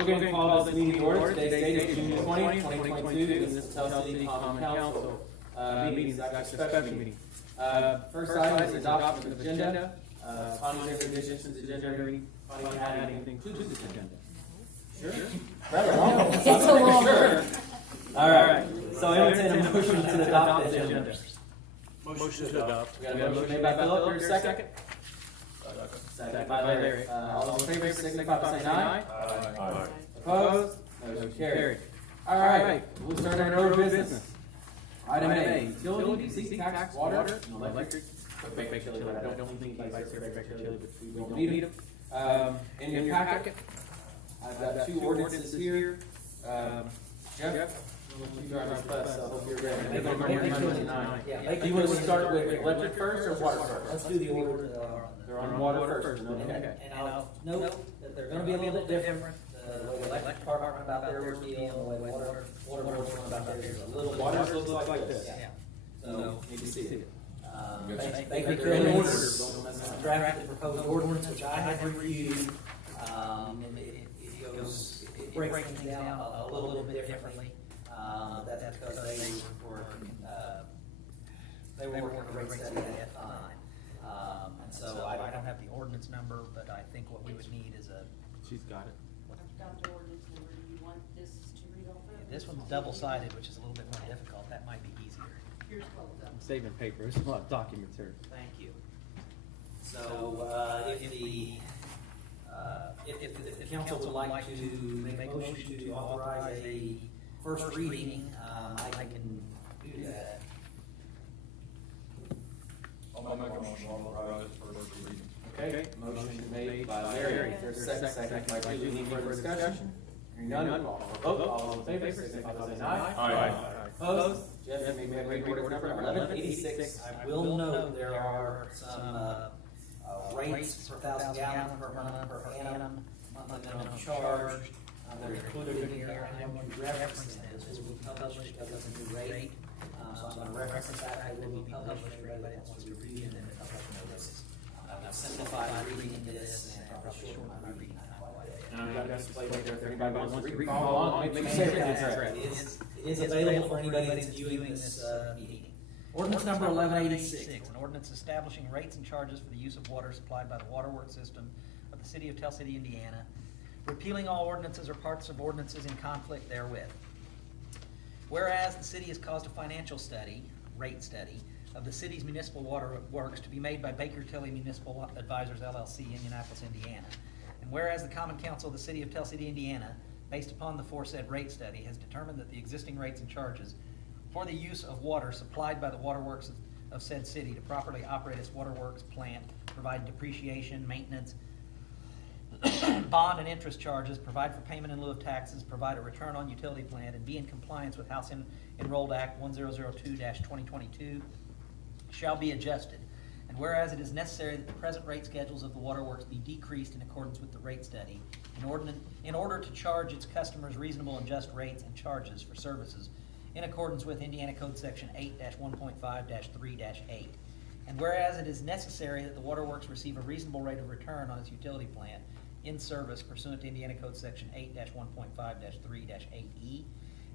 We're going to call this meeting to order. Today's date is June 20th, 2022. This is Tell City Common Council meeting. It's actually a special meeting. First item is adoption of the agenda. Connie's introductions to the agenda. Connie, add anything to this agenda? Sure. Rather long. It's a long Sure. All right. So entertain a motion to adopt the agenda. Motion to adopt. We got a motion made by Philip. Here's a second. Second by Larry. All those in favor signify by saying aye. Aye. Opposed? Motion carried. All right. We'll start our order of business. Item A, utilities, seat tax, water, and electric. Quick bake chili, but I don't think vice chair bake chili, but we won't need them. In your packet, I've got two ordinances here. Jeff, you drive this bus, so I hope you're ready. Yeah, Do you want to start with electric first or water first? Let's do the order that are. They're on water first. Okay. And I'll note that they're gonna be a little bit different. The way the electric department about their deal and the way water board's going about theirs is a little. Water looks like this. Yeah. So, you can see it. Baker Tilly's drafted proposed ordinance, which I had reviewed. And it breaks things down a little bit differently. That's because they were working a rate study at that time. And so I don't have the ordinance number, but I think what we would need is a. She's got it. I've got the ordinance number. Do you want this to read off of? This one's double-sided, which is a little bit more difficult. That might be easier. Here's both of them. I'm saving paper. There's a lot of documents here. Thank you. So, if the council would like to make a motion to authorize a first reading, I can do that. I'll make a motion to authorize first reading. Okay, motion made by Larry. Is there a second by Julie? Any further discussion? Hearing none, call for a vote. All those in favor, signify by saying aye. Aye. Opposed? Jeff, you may read order number 1186. I will note there are some rates per 1,000 gallons per month, per annum, monthly minimum charge. They're included in here. I'm going to reference this. This will be published because it's a new rate. So I'm going to reference that. I will be published for everybody that wants to read and then publish notice. I've simplified reading this and probably shortened my reading time quite a bit. And I've got that displayed right there if anybody wants to read, follow along, make sure it's read. It is available for anybody that's viewing this meeting. Ordinance number 1186, an ordinance establishing rates and charges for the use of water supplied by the waterworks system of the city of Tell City, Indiana, repealing all ordinances or parts of ordinances in conflict therewith. Whereas the city has caused a financial study, rate study, of the city's municipal water works to be made by Baker Tilly Municipal Advisors LLC, Indianapolis, Indiana. And whereas the Common Council of the city of Tell City, Indiana, based upon the aforesaid rate study, has determined that the existing rates and charges for the use of water supplied by the waterworks of said city to properly operate its waterworks plant, provide depreciation, maintenance, bond and interest charges, provide for payment in lieu of taxes, provide a return on utility plan, and be in compliance with House Enrolled Act 1002-2022 shall be adjusted. And whereas it is necessary that the present rate schedules of the waterworks be decreased in accordance with the rate study, in order to charge its customers reasonable and just rates and charges for services in accordance with Indiana Code Section 8-1.5-3-8. And whereas it is necessary that the waterworks receive a reasonable rate of return on its utility plant in service pursuant to Indiana Code Section 8-1.5-3-8E,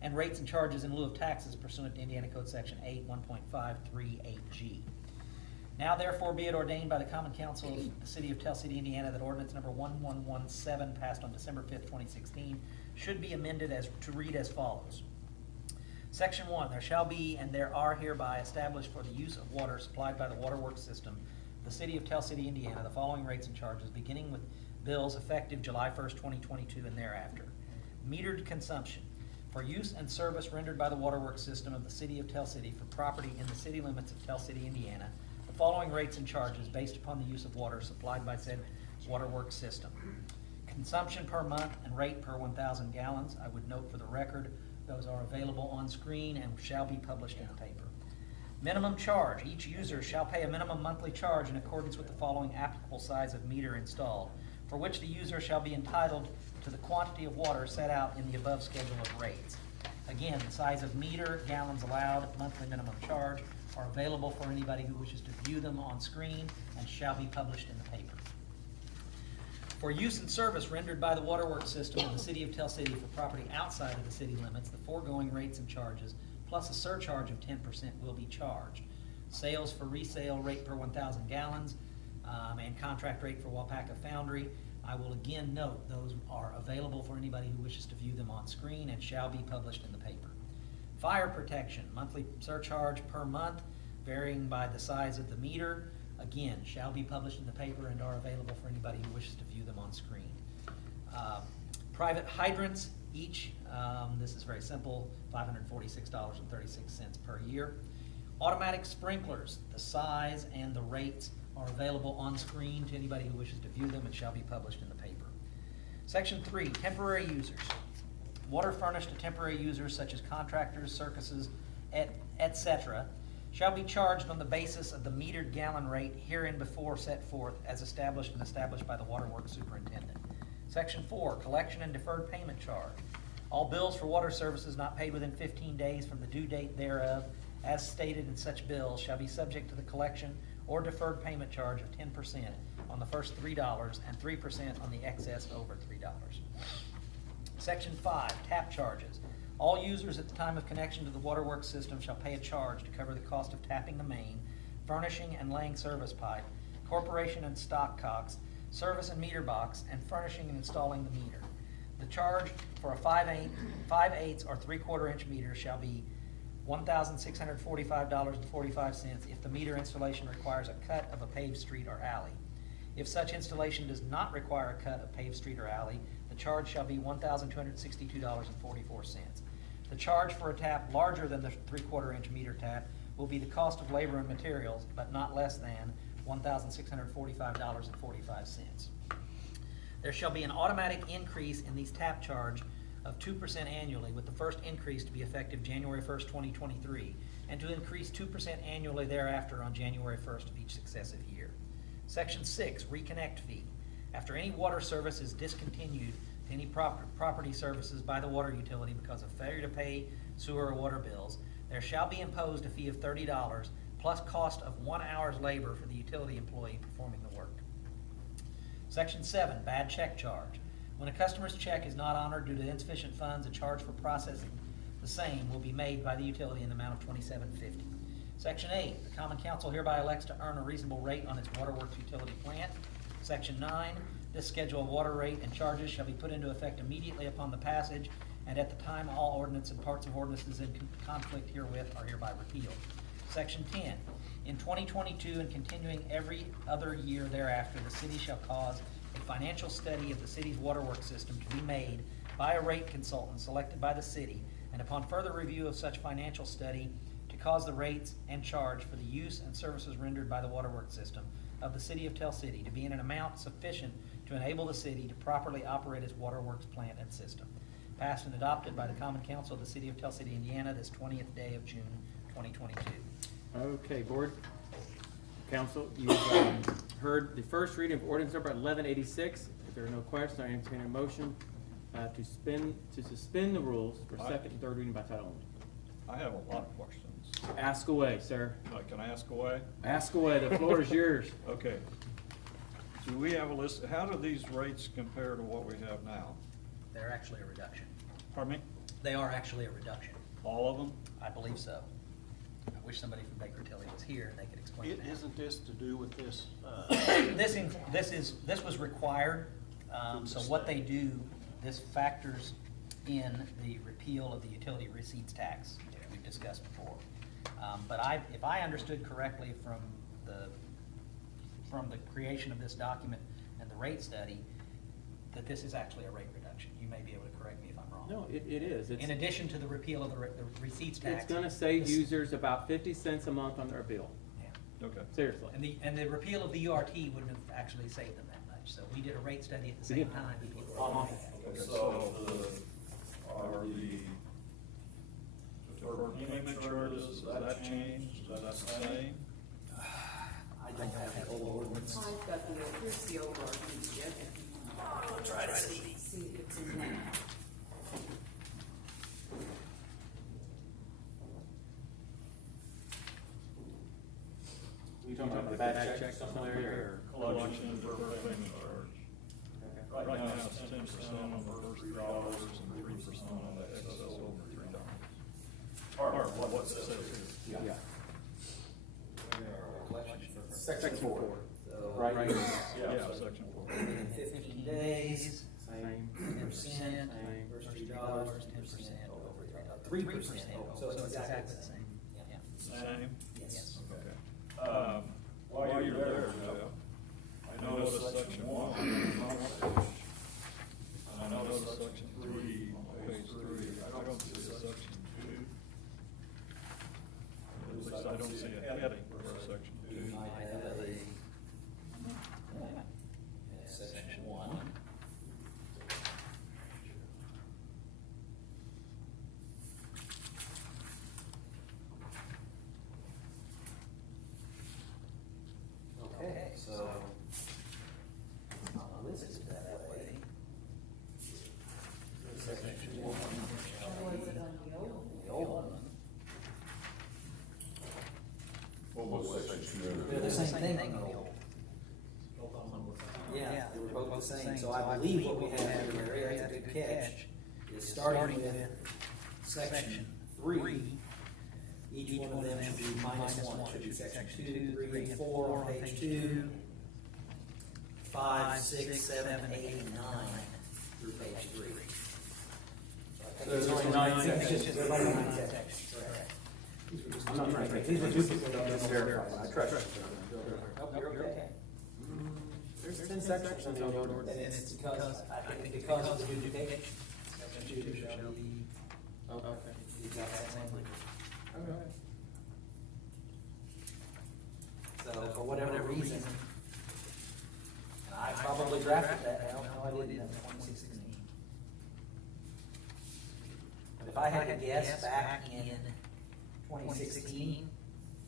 and rates and charges in lieu of taxes pursuant to Indiana Code Section 8-1.5-3-8G. Now therefore be it ordained by the Common Council of the City of Tell City, Indiana, that ordinance number 1117 passed on December 5th, 2016 should be amended to read as follows. Section 1, there shall be and there are hereby established for the use of water supplied by the waterworks system of the City of Tell City, Indiana, the following rates and charges, beginning with bills effective July 1st, 2022 and thereafter. Metered consumption. For use and service rendered by the waterworks system of the City of Tell City for property in the city limits of Tell City, Indiana, the following rates and charges based upon the use of water supplied by said waterworks system. Consumption per month and rate per 1,000 gallons. I would note for the record, those are available on screen and shall be published in the paper. Minimum charge. Each user shall pay a minimum monthly charge in accordance with the following applicable size of meter installed, for which the user shall be entitled to the quantity of water set out in the above schedule of rates. Again, the size of meter, gallons allowed, monthly minimum charge are available for anybody who wishes to view them on screen and shall be published in the paper. For use and service rendered by the waterworks system of the city of Tell City for property outside of the city limits, the foregoing rates and charges, plus a surcharge of 10% will be charged. Sales for resale rate per 1,000 gallons, and contract rate for Wapaka Foundry. I will again note, those are available for anybody who wishes to view them on screen and shall be published in the paper. Fire protection, monthly surcharge per month, varying by the size of the meter, again, shall be published in the paper and are available for anybody who wishes to view them on screen. Private hydrants, each, this is very simple, $546.36 per year. Automatic sprinklers, the size and the rates are available on screen to anybody who wishes to view them and shall be published in the paper. Section 3, temporary users. Water furnished to temporary users such as contractors, circuses, etc., shall be charged on the basis of the metered gallon rate hereinbefore set forth as established by the waterworks superintendent. Section 4, collection and deferred payment charge. All bills for water services not paid within 15 days from the due date thereof, as stated in such bills, shall be subject to the collection or deferred payment charge of 10% on the first $3 and 3% on the excess over $3. Section 5, tap charges. All users at the time of connection to the waterworks system shall pay a charge to cover the cost of tapping the main, furnishing and laying service pipe, corporation and stopcocks, service and meter box, and furnishing and installing the meter. The charge for a 5/8 or 3/4 inch meter shall be $1,645.45 if the meter installation requires a cut of a paved street or alley. If such installation does not require a cut of paved street or alley, the charge shall be $1,262.44. The charge for a tap larger than the 3/4 inch meter tap will be the cost of labor and materials, but not less than $1,645.45. There shall be an automatic increase in these tap charge of 2% annually, with the first increase to be effective January 1st, 2023, and to increase 2% annually thereafter on January 1st of each successive year. Section 6, reconnect fee. After any water service is discontinued to any property services by the water utility because of failure to pay sewer or water bills, there shall be imposed a fee of $30 plus cost of 1 hour's labor for the utility employee performing the work. Section 7, bad check charge. When a customer's check is not honored due to insufficient funds, a charge for processing the same will be made by the utility in the amount of $27.50. Section 8, the Common Council hereby elects to earn a reasonable rate on its waterworks utility plant. Section 9, this schedule of water rate and charges shall be put into effect immediately upon the passage, and at the time all ordinance and parts of ordinances in conflict herewith are hereby repealed. Section 10, in 2022 and continuing every other year thereafter, the city shall cause a financial study of the city's waterworks system to be made by a rate consultant selected by the city, and upon further review of such financial study, to cause the rates and charge for the use and services rendered by the waterworks system of the city of Tell City to be in an amount sufficient to enable the city to properly operate its waterworks plant and system. Passed and adopted by the Common Council of the city of Tell City, Indiana, this 20th day of June, 2022. Okay, board, council, you've heard the first reading of ordinance number 1186. If there are no questions, I entertain a motion to suspend the rules for second and third reading by title only. I have a lot of questions. Ask away, sir. Can I ask away? Ask away. The floor is yours. Okay. Do we have a list, how do these rates compare to what we have now? They're actually a reduction. Pardon me? They are actually a reduction. All of them? I believe so. I wish somebody from Baker Tilly was here and they could explain that. Isn't this to do with this? This was required, so what they do, this factors in the repeal of the utility receipts tax, which we've discussed before. But if I understood correctly from the creation of this document and the rate study, that this is actually a rate reduction. You may be able to correct me if I'm wrong. No, it is. In addition to the repeal of the receipts tax. It's gonna save this- users about 50 cents a month on their bill. Yeah. Okay. Seriously. And the repeal of the URT wouldn't have actually saved them that much. So we did a rate study at the We same did. time. Okay, so are the deferred payment charges, does that change? Does that stay? I don't have the old ordinance. I've got here's the old ordinance, yet. I'll try to see. See if it's in there. You talking about the bad check somewhere or? Collection and deferred payment charge. percent on the first $3 and 3% on the excess over $3. Or what's it says here? Yeah. Section 4. Right. Yeah, section 4. 15 days, Same. 10%, first $3, 10% over $3. 3%, so it's exactly the same. Yeah. Same? Yes. Okay. While you're there, Jeff, I noticed section 1 on the page. And I noticed section 3 on page 3. I don't see a section 2. At least I don't see a heading for a section 2. Section 1. Okay, so listed that way. Section 1. Or is it on the old? The old one. What was section They're the same thing on the old. Yeah, they were both the same, so I believe what we have here, Larry, that's a good catch, is starting with section 3. Each one of them should be -1, should be section 2, 3, and 4 on page 2, 5, 6, 7, 8, and 9 through page 3. So there's only 9 sections. There's only 9 sections, correct. I'm not trying to make, these are duplicates, I'm just verifying, I trust you. Nope, you're okay. There's 10 sections in the old ordinance. And it's because, I think because of the duplication, section 2 shall be, Okay. the exact same language. Okay. So for whatever reason, and I probably drafted that, I don't know, I didn't in 2016. But if I had to guess back in 2016,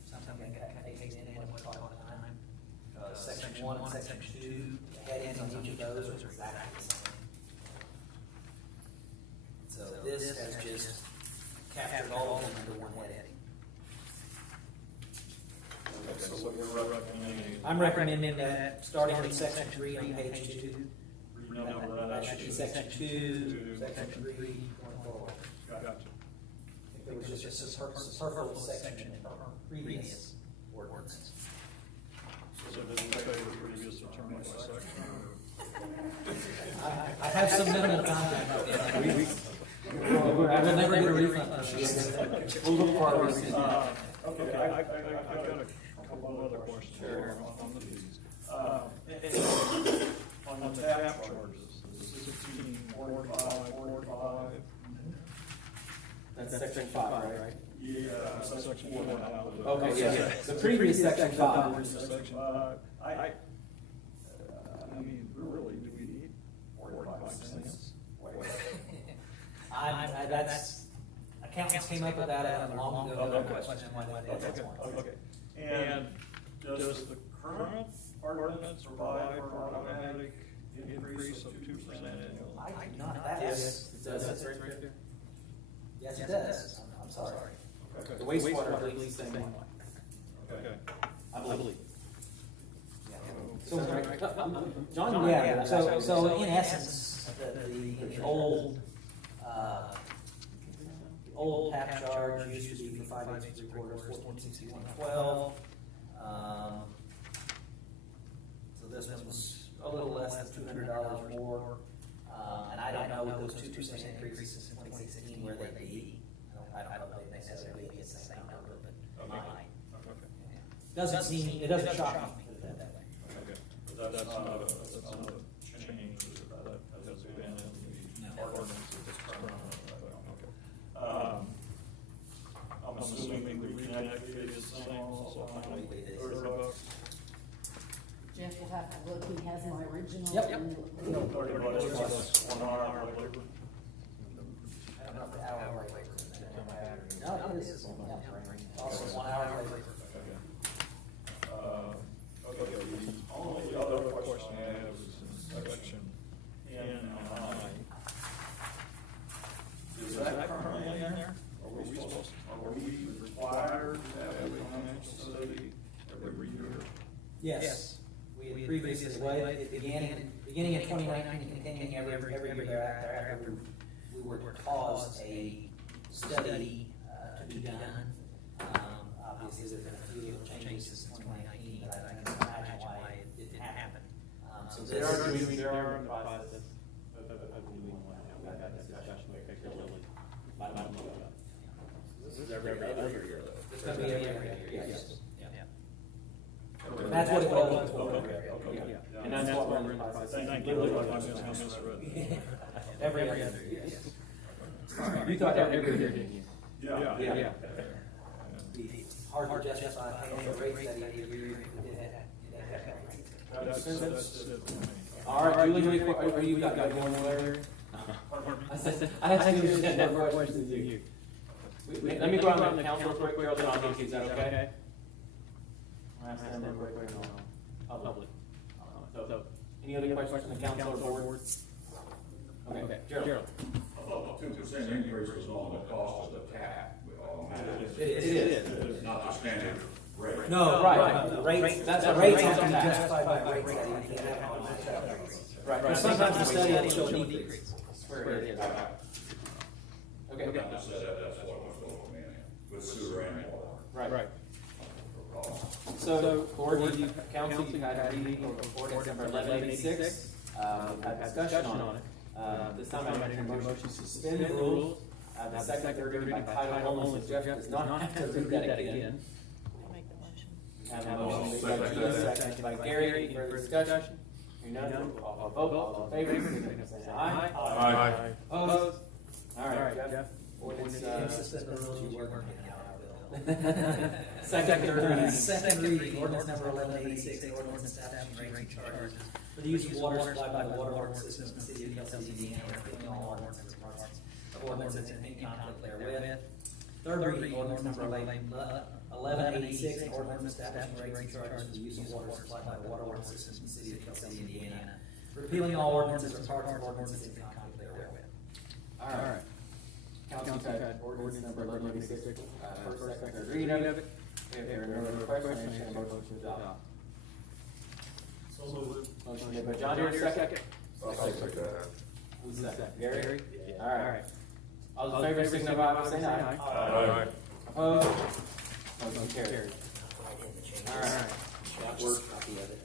something that takes in what's called time, section 1 and section 2, the headings on each of those are exactly the same. So this has just captured all of them under one heading. Okay, so what you're recommending? I'm recommending that, starting with section 3 on page 2, Renumber that that. should be section 2, section 3, going forward. Gotcha. If it was just a superfluous section in previous ordinance. So did you say the previous determined by section? I have some minimal comment. I will never get a refund. We'll look for our receipt. Okay, I got a couple of other questions here on the fees. On the tap charges, the 16, 45, 45. That's section 5, right? Yeah, section 4 now. Okay, yeah. The previous section 5. Section 5, I mean, really, do we need 45 cents? That's, accountants came up with that long ago. Okay. Question why that's one. Okay. And does the current ordinance provide for an automatic increase of 2% annually? I do not, that Yes, is, it does. That's right there. yes, it does. I'm sorry. Okay. The wastewater, I believe, the same way. Okay. I believe. So, John, yeah, so in essence, the old, old tap charge used to be for 5 8 3/4, 14, 16, 12. So this one was a little less than $200 more. And I don't know what those 2% increases in 2016, where they'd be. I don't know if they necessarily be the same number, but mine. Okay. It doesn't shock me, put it that way. Okay. But that's not a change that has been in the ordinance at this current. Okay. I'm assuming the reconnect fee is the same also, $30. Jeff will have to look, he has my original. Yep. and- $30 plus 1 hour of labor. I don't know if the hour labor is in there. No, it is. Yeah. Also 1 hour labor. Okay, the only other question I have is in section N9. Is that currently in there? Are we required to have a financial study every year? Yes. We had previously, well, it beginning in 2019 and continued anything every year thereafter, we were to cause a study to be done. Obviously, there's been a few little changes since 2019, but I can imagine why it didn't happen. So There are in the process of doing one now. We've had that discussion with Victor Lilly. This is every other year though. It's gonna be every year, yes. Yeah. Okay. That's what it was. Okay. Yeah. And that's what we're in the process. Thank you. I misread. Every other year, yes. You thought every year, didn't you? Yeah. It's hard to justify paying the rates that every year if we did that. That's it. All right, Julie, are you got one there? I actually had more questions than you. Let me go on the council real quick, Gerald, then I'll get you, is that okay? I'll ask them real quick on public. So, any other questions from the council or board? Okay, Gerald. I thought the 2% increase was on the cost of the tap. It is. It's not the standard rate. No, Right. the rates, That's the what rates rates have to on be that. justified by rates that you can have on that. Right. But sometimes the study will show a decrease. Where it is. Okay. I just said that's what was going in with sewer and water. Right. So, board, council, you've had a meeting of ordinance number 1186. We've had discussion on it. This time I make a motion to suspend the rules. The second, third reading by title only, so Jeff does not have to read that again. I'll make the motion. Have a motion made by Gina, seconded by Gary. Any further discussion? Hearing none, I'll vote. All in favor, signify by saying aye. Aye. Opposed? All right, Jeff. Ordinance, Suspend the rules, you work on it. second, third reading. Second reading, ordinance number 1186, an ordinance establishing rates and charges for the use of water supplied by the waterworks system in the city of Tennessee, Indiana, repealing all ordinances and parts of ordinances in conflict therewith. Third reading, ordinance number 1186, an ordinance establishing rates and charges for the use of water supplied by the waterworks system in the city of Tennessee, Indiana, repealing all ordinances and parts of ordinances in conflict therewith. All right. Council's had ordinance number 1186, first, second, third reading of it. If there are no other questions, I entertain a motion to adopt. Motion made by John, Deere, second. I'll second that. Who's second? Gary? All right. All in favor, signify by saying aye. Aye. Opposed? Motion carried. All right. That word copy of it.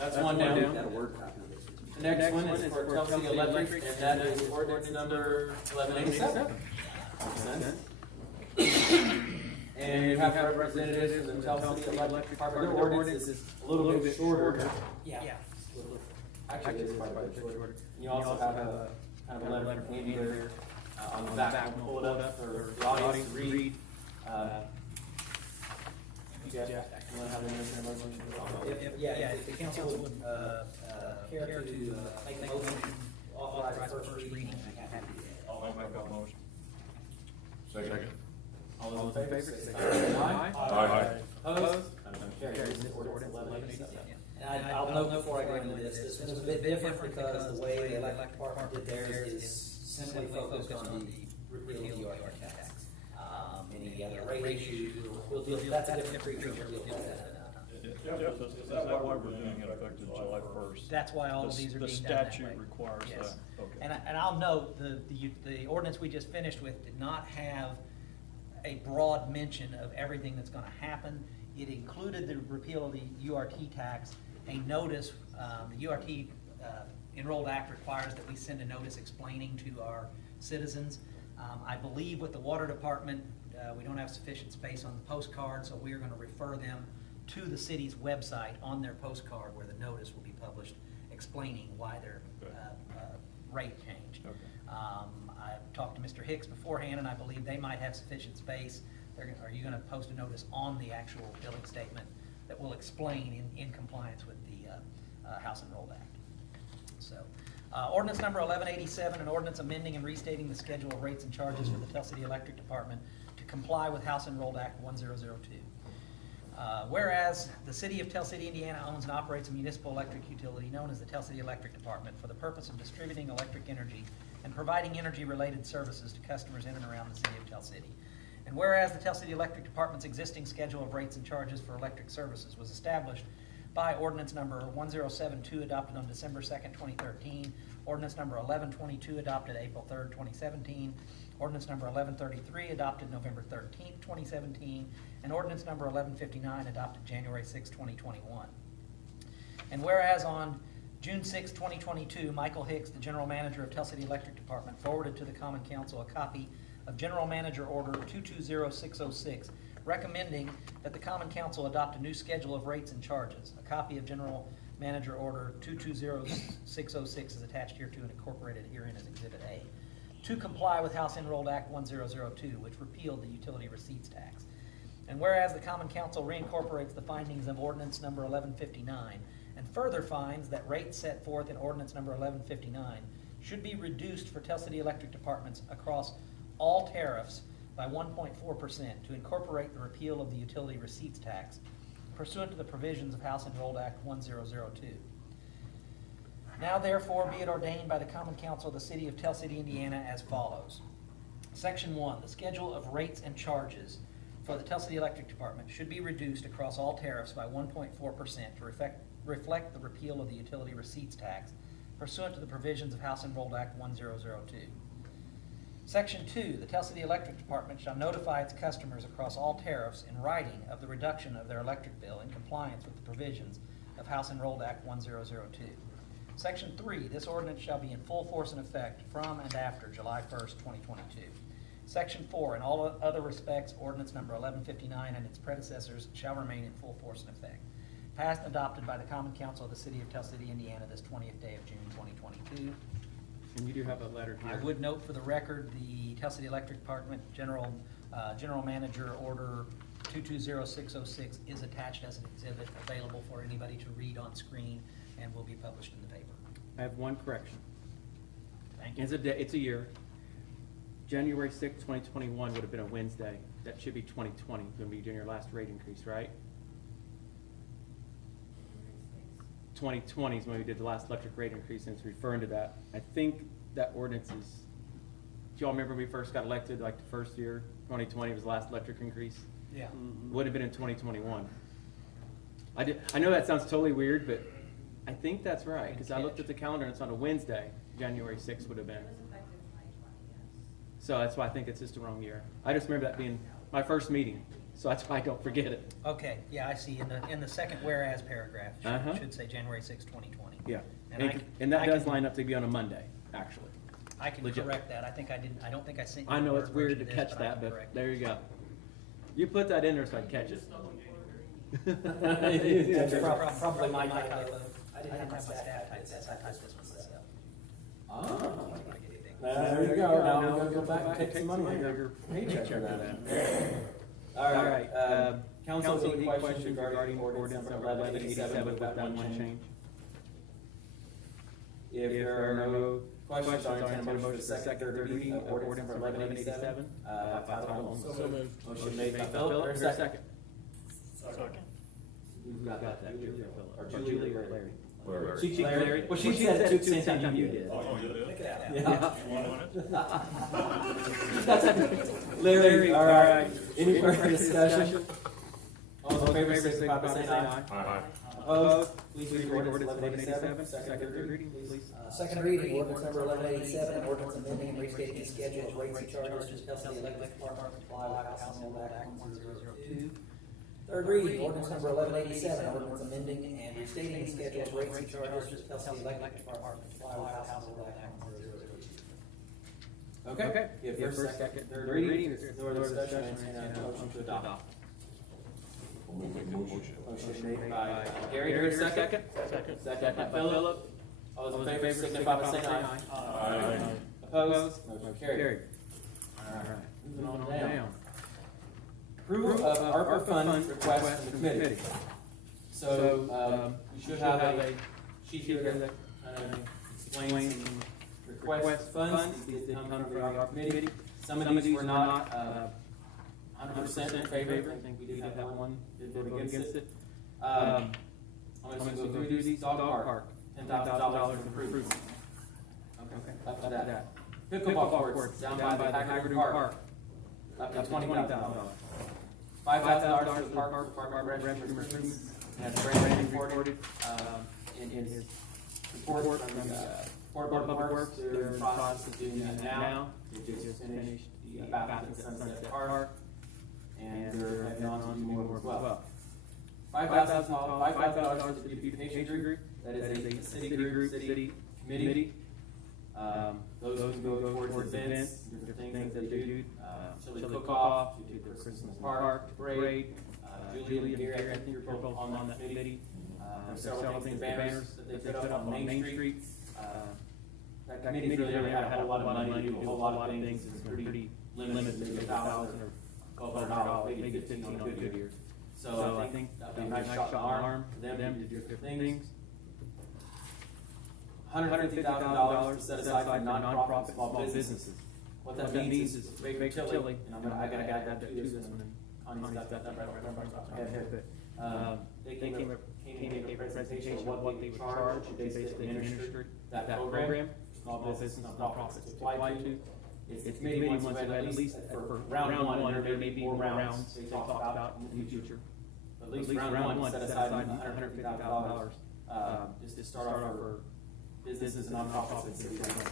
That's one down. Got a word copy of it. The next one is for Telsey Electric, and that is ordinance number 1187. Makes sense. And you have representatives from the Telsey Electric Department. Their ordinance is a little bit shorter. Yeah. Actually, it's quite a bit shorter. And you also have a kind of a letter from Andy there on the back. We'll pull it up for the audience to read. Jeff, you want to have a motion? If the council would, care to make a motion, authorize the first reading, I'm happy to do that. I'll make that motion. Second. All those in favor, say aye. Aye. Opposed? Motion carries. Ordinance 1187. And I'll note before I go into this one is a bit different because the way the electric department did theirs is simply focused on the repeal of the URT tax. Any other rate issues, we'll deal, that's a different creature, we'll deal with that. Jeff, is that why we're doing it effective July 1st? That's why all of these are being done that way. The statute requires Yes. that, okay. And I'll note, the ordinance we just finished with did not have a broad mention of everything that's gonna happen. It included the repeal of the URT tax, a notice, the URT enrolled act requires that we send a notice explaining to our citizens. I believe with the water department, we don't have sufficient space on the postcard, so we are gonna refer them to the city's website on their postcard where the notice will be published explaining why their rate changed. Okay. I talked to Mr. Hicks beforehand, and I believe they might have sufficient space. Are you gonna post a notice on the actual billing statement that will explain in compliance with the House Enrolled Act? So, ordinance number 1187, an ordinance amending and restating the schedule of rates and charges for the Tell City Electric Department to comply with House Enrolled Act 1002. Whereas the city of Tell City, Indiana owns and operates a municipal electric utility known as the Tell City Electric Department for the purpose of distributing electric energy and providing energy-related services to customers in and around the city of Tell City. And whereas the Tell City Electric Department's existing schedule of rates and charges for electric services was established by ordinance number 1072 adopted on December 2nd, 2013, ordinance number 1122 adopted April 3rd, 2017, ordinance number 1133 adopted November 13th, 2017, and ordinance number 1159 adopted January 6th, 2021. And whereas on June 6, 2022, Michael Hicks, the General Manager of Tell City Electric Department, forwarded to the Common Council a copy of General Manager Order 220606, recommending that the Common Council adopt a new schedule of rates and charges. A copy of General Manager Order 220606 is attached here to and incorporated herein as Exhibit A, to comply with House Enrolled Act 1002, which repealed the utility receipts tax. And whereas the Common Council reincorporates the findings of Ordinance number 1159, and further finds that rates set forth in Ordinance number 1159 should be reduced for Tell City Electric Departments across all tariffs by 1.4% to incorporate the repeal of the utility receipts tax pursuant to the provisions of House Enrolled Act 1002. Now therefore be it ordained by the Common Council of the City of Tell City, Indiana as follows. Section 1, the schedule of rates and charges for the Tell City Electric Department should be reduced across all tariffs by 1.4% to reflect the repeal of the utility receipts tax pursuant to the provisions of House Enrolled Act 1002. Section 2, the Tell City Electric Department shall notify its customers across all tariffs in writing of the reduction of their electric bill in compliance with the provisions of House Enrolled Act 1002. Section 3, this ordinance shall be in full force and effect from and after July 1st, 2022. Section 4, in all other respects, ordinance number 1159 and its predecessors shall remain in full force and effect. Passed and adopted by the Common Council of the City of Tell City, Indiana, this 20th day of June, 2022. And you do have a letter here. I would note for the record, the Tell City Electric Department General Manager Order 220606 is attached as an exhibit available for anybody to read on screen and will be published in the paper. I have one correction. Thank you. It's a year. January 6th, 2021 would have been a Wednesday. That should be 2020, when we doing your last rate increase, right? 2020 is when we did the last electric rate increase, and it's referring to that. I think that ordinance is, do y'all remember when we first got elected, like the first year, 2020 was the last electric increase? Yeah. Would have been in 2021. I know that sounds totally weird, but I think that's right, because I looked at the calendar and it's on a Wednesday. January 6th would have been. It was effective 2020, yes. So that's why I think it's just the wrong year. I just remember that being my first meeting, so that's why I don't forget it. Okay, yeah, I see. In the second whereas paragraph, should say January 6, 2020. Yeah, And and that I does can- line up to be on a Monday, actually. I can Legit. correct that. I don't think I sent you. I know the it's Word weird to version of catch this, I that, can but correct there it. you go. You put that in there so I'd catch it. That's probably my typo. I didn't have my staff type this. I typed this one myself. Oh. There you go, now we're gonna go back and take some money out of your paycheck for that. All right, council, any questions regarding ordinance number 1187 with that one change? If there are no questions, I'll entertain a motion for the second, third reading of ordinance number 1187. By title only. So moved. Motion made by Philip, there's a second. Second. Who's got that? Or Julie or Larry? Larry. She, Larry. Well, she said it at the same time you did. Oh, you did? Yeah. You want it? That's it. Larry, all right. Any further discussion? All those in favor, signify by saying aye. Aye. Opposed? Please read ordinance 1187, second, third reading, please. Second reading, ordinance number 1187, ordinance amending and restating the schedule of rates and charges to Tell City Electric Department to comply with House Enrolled Act 1002. Third reading, ordinance number 1187, ordinance amending and restating the schedule of rates and charges to Tell City Electric Department to comply with House Enrolled Act 1002. Okay. Give first, second, third reading, no other discussion, and a motion to adopt. Motion made by Gary, here's a second. Second by Philip. All those in favor, signify by saying aye. Aye. Opposed? Motion carried. All right, moving on down. Approval of ARPA fund request from the committee. So, we should have a sheet here that kind of explains some request funds. These did come from the ARPA committee. Some of these were not 100% in favor. I think we did have one that voted against it. I'm going to go through these. Dog park, $10,000 improvement. Okay, up to that. Pickleball courts down by the Haggerty Park, up to $20,000. $5,000 for the park restroom improvements. As Brandon reported, in his report from the Board of Public Works, they're in the process of doing that now. They just finished the Baptist Sunset Park, and they're heading on to do more as well. $5,000 to the beautification group, that is a city group, city committee. Those can go towards events, different things that they do. Chili cook-off, we do the Christmas park, parade. Julie and Gary, I think you're both on that committee. There's several things, the banners that they put up on Main Street. That committee's really never had a whole lot of money to do a whole lot of things. It's pretty limited, maybe $1,000 or $1,200, maybe $15 on a good year. So I think that'd be a nice shot in the arm for them to do different things. $150,000 set aside for nonprofit small businesses. What that means is Baker Tilly, and I gotta add that to this one, and Connie's got that right over. They came and gave a presentation of what they would charge to basically administer that program. Small business, nonprofits apply to. It's the committee ones who had at least for round one, there may be more rounds they talk about in the future. At least round one set aside $150,000 just to start off for businesses and nonprofits in city limits.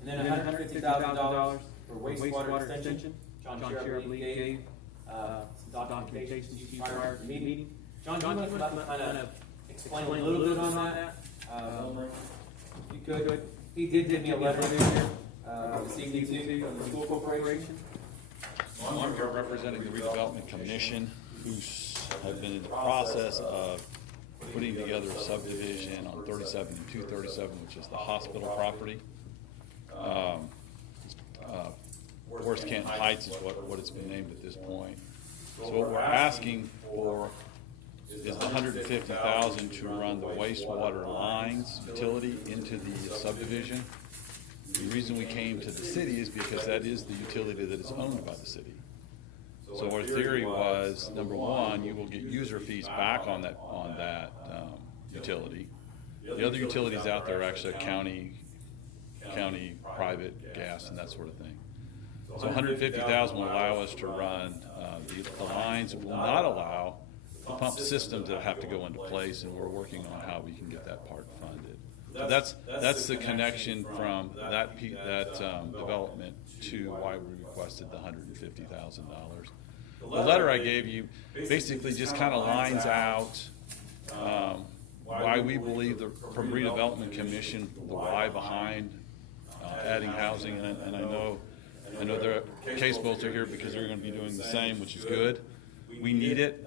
And then $150,000 for wastewater extension. John Sherrill, I believe, gave some documentation to you prior to the meeting. John, do you want to kind of explain a little bit on that? If you could. He did give me a letter here this evening too, from the school corporation. Well, I'm here representing the redevelopment commission, who have been in the process of putting together a subdivision on 37 and 237, which is the hospital property. Forest Canton Heights is what it's been named at this point. So what we're asking for is the $150,000 to run the wastewater lines utility into the subdivision. The reason we came to the city is because that is the utility that is owned by the city. So our theory was, number one, you will get user fees back on that utility. The other utilities out there are actually county private gas and that sort of thing. So $150,000 will allow us to run the lines. It will not allow the pump systems that have to go into place, and we're working on how we can get that part funded. So that's the connection from that development to why we requested the $150,000. The letter I gave you basically just kind of lines out why we believe from redevelopment commission, the why behind adding housing, and I know their case bolts are here because they're going to be doing the same, which is good. We need it.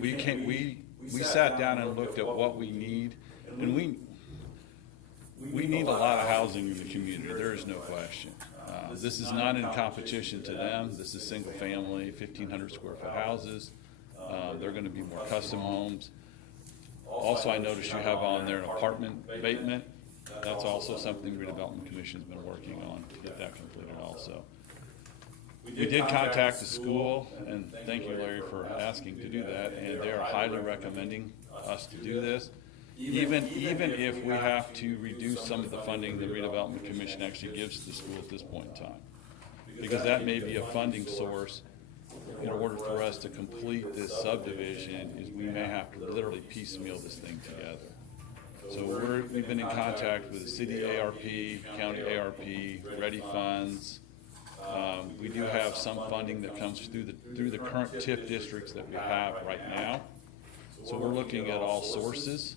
We sat down and looked at what we need, and we need a lot of housing in the community. There is no question. This is not in competition to them. This is single family, 1,500 square foot houses. They're going to be more custom homes. Also, I noticed you have on there an apartment abatement. That's also something the redevelopment commission's been working on to get that completed also. We did contact the school, and thank you, Larry, for asking to do that, and they are highly recommending us to do this. Even if we have to reduce some of the funding the redevelopment commission actually gives to the school at this point in time. Because that may be a funding source in order for us to complete this subdivision, is we may have to literally piecemeal this thing together. So we've been in contact with the city ARP, county ARP, ready funds. We do have some funding that comes through the current TIF districts that we have right now. So we're looking at all sources,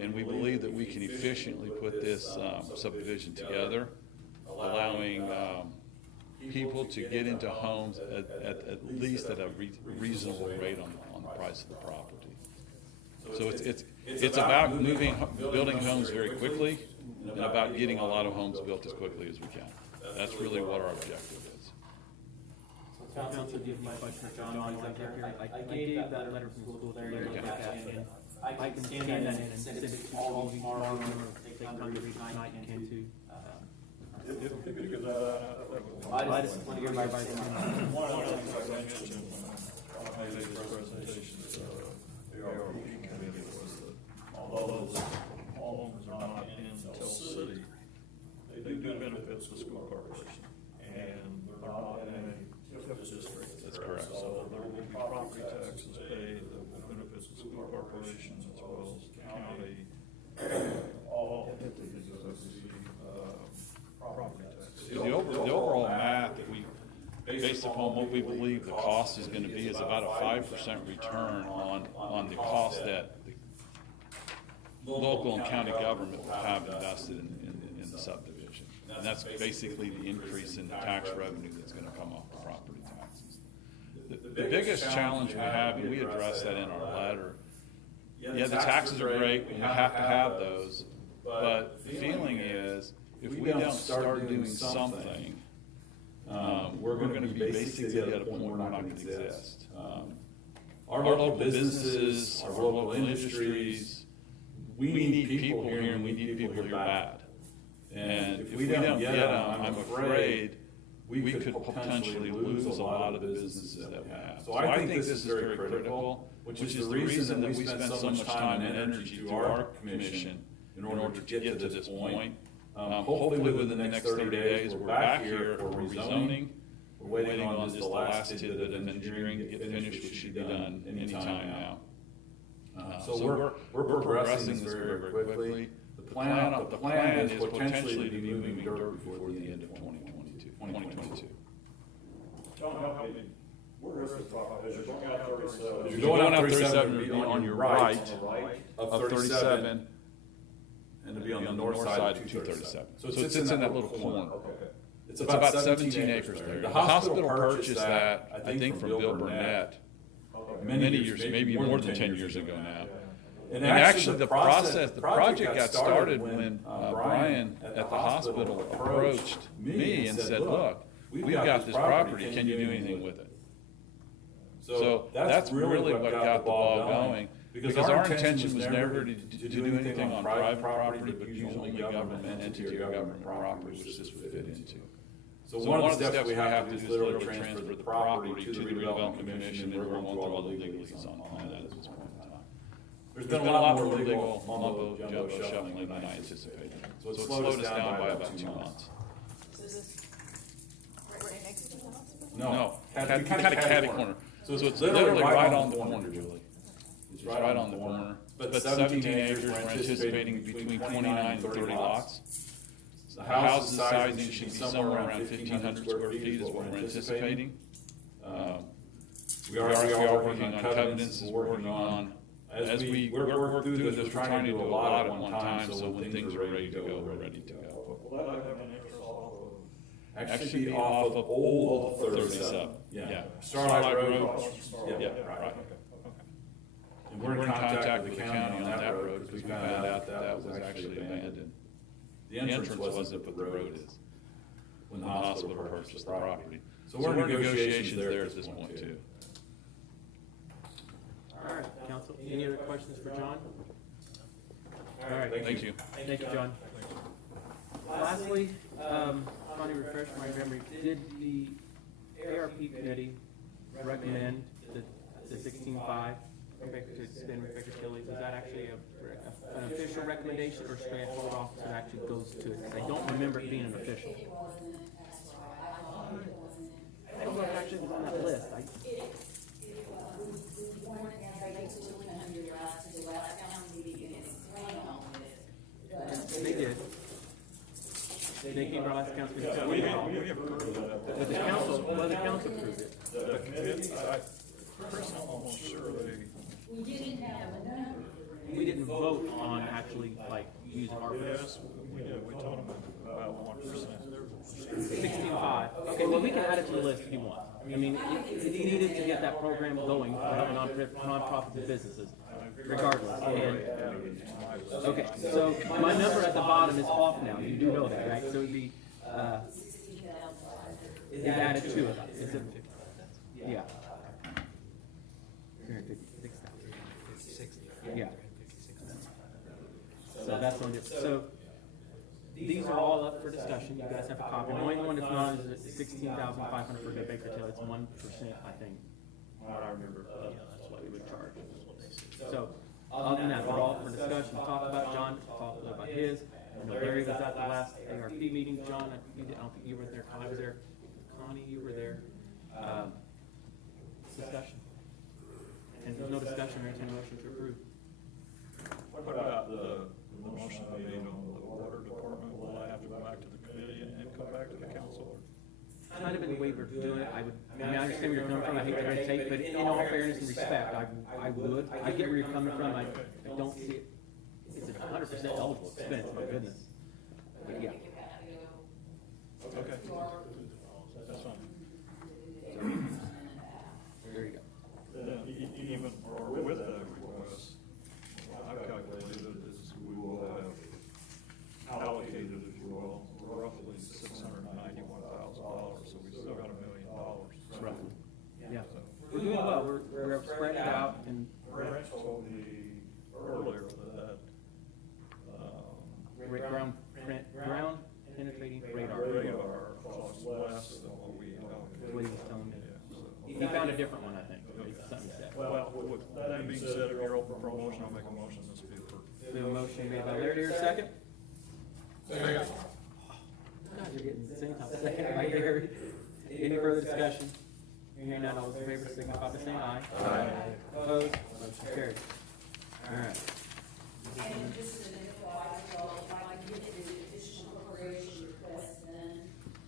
and we believe that we can efficiently put this subdivision together, allowing people to get into homes at least at a reasonable rate on the price of the property. So it's about building homes very quickly, and about getting a lot of homes built as quickly as we can. That's really what our objective is. So council, do you have my question for John? He's up there. I gave that letter from school there. And I can scan that and send it to all of you tomorrow, or take time to read it tonight and can too. I just want to hear my advice. One of the things I mentioned when I made this presentation to the ARP committee was that although those homes are not in Tell City, they do benefit the school corporation, and they're not in any TIF district. That's correct. So there will be property taxes paid that will benefit school corporations as well as county, all entities of the property tax. The overall math that we, based upon what we believe the cost is gonna be, is about a 5% return on the cost that the local and county government will have invested in the subdivision. And that's basically the increase in the tax revenue that's gonna come off the property taxes. The biggest challenge we have, and we addressed that in our letter, yeah, the taxes are great, we have to have those, but the feeling is, if we don't start doing something, we're gonna be basically at a point where we're not gonna exist. Our local businesses, our local industries, we need people here and we need people here bad. And if we don't get them, I'm afraid we could potentially lose a lot of the businesses that we have. So I think this is very critical, which is the reason that we spend so much time and energy through our commission in order to get to this point. Hopefully within the next 30 days, we're back here for rezoning. We're waiting on just the last tidbit of engineering to get finished, which should be done anytime now. So we're progressing this very quickly. The plan is potentially to be moving dirt before the end of 2022. John, help me. Where is the property? As you're going out 37. You're going out 37, it'll be on your right of 37, and it'll be on the north side of 237. So it sits in that little corner. It's about 17 acres there. The hospital purchased that, I think, from Bill Burnett many years, maybe more than 10 years ago now. And actually, the project got started when Brian at the hospital approached me and said, look, we've got this property, can you do anything with it? So that's really what got the ball going, because our intention was never to do anything on private property, but use only government entity or government property, which this would fit into. So one of the steps we have to do is literally transfer the property to the redevelopment commission, and we're going through all the legalese on that at this point in time. There's been a lot more legal mumbo jumbo shuffling than I anticipated. So it slowed us down by about 2 months. So is this right next to the hospital? No, kind of catty corner. So it's literally right on the corner, Julie. It's right on the corner. But 17 acres, we're anticipating between 29 and 30 lots. The house's sizing should be somewhere around 1,500 square feet is what we're anticipating. We are working on covenants, we're working on, as we work through this, we're trying to do a lot at one time, so when things are ready to go, we're ready to go. Will that have an interest off of? Actually, off of old 37. Yeah. Starlight Road. Yeah, right. And we're in contact with the county on that road because we found out that was actually abandoned. The entrance wasn't, but the road is, when the hospital purchased the property. So we're in negotiations there at this point too. All right, council, any other questions for John? All right, Thank you. thank you, John. Lastly, Connie, refresh my memory, did the ARP committee recommend the 16.5 to expend Rebecca Tilley? Was that actually an official recommendation, or should I hold off until it actually goes to it? I don't remember it being an official. It wasn't, that's why, I thought it wasn't. I don't know if it actually was on that list. We weren't able to under your last, to the last council meeting, and explain on it. They did. They came to our last council meeting. We approved that. But the council approved it. The committee, I personally am almost sure they. We didn't have a number. We didn't vote on actually, like, using ARPA. Yes, we did, we told them about 1%. 16.5. Okay, well, we can add it to the list if you want. I mean, it's needed to get that program going for nonprofits and businesses, regardless. And, okay, so my number at the bottom is off now. You do know that, right? So it'd be, is added to it. Is it? Yeah. 56,000. Yeah. So that's on it. So these are all up for discussion. You guys have a copy. The only one that's not is 16,500 for the Baker Tail. It's 1%, I think. What I remember. That's what we would charge. So other than that, we're all up for discussion. Talk about John. Talk about his. I know Barry was at the last ARP meeting. John, I don't think you were there. Connie was there. Connie, you were there. Discussion. And there's no discussion, there's no motion to approve. What about the motion I made on the water department? Will I have to go back to the committee and come back to the council? Kind of in the way we're doing it, I understand where you're coming from, I hate the red tape, but in all fairness and respect, I would, I get where you're coming from, I don't see it, it's a 100% eligible expense, my goodness. But yeah. Okay. That's fine. There you go. Then, even, or with that request, I've calculated is we will have allocated, if you will, roughly $691,000, so we still got $1 million. Roughly. Yeah. We're doing well, we're spreading it out and. Brent told me earlier that, Ground penetrating radar. radar costs less than what we allocated. What he was telling me. Yeah, so- He found a different one, I think, it's something he said. Well, with that being said, if you're open for a motion, I'll make a motion this be approved. We have a motion made by Larry, here, second? God, you're getting the same time, second by Gary. Any further discussion? Hearing none, all those in favor signify by saying aye. Aye. Opposed, motion carried. All right. And just an FYI, y'all, if I can get the additional appropriation request done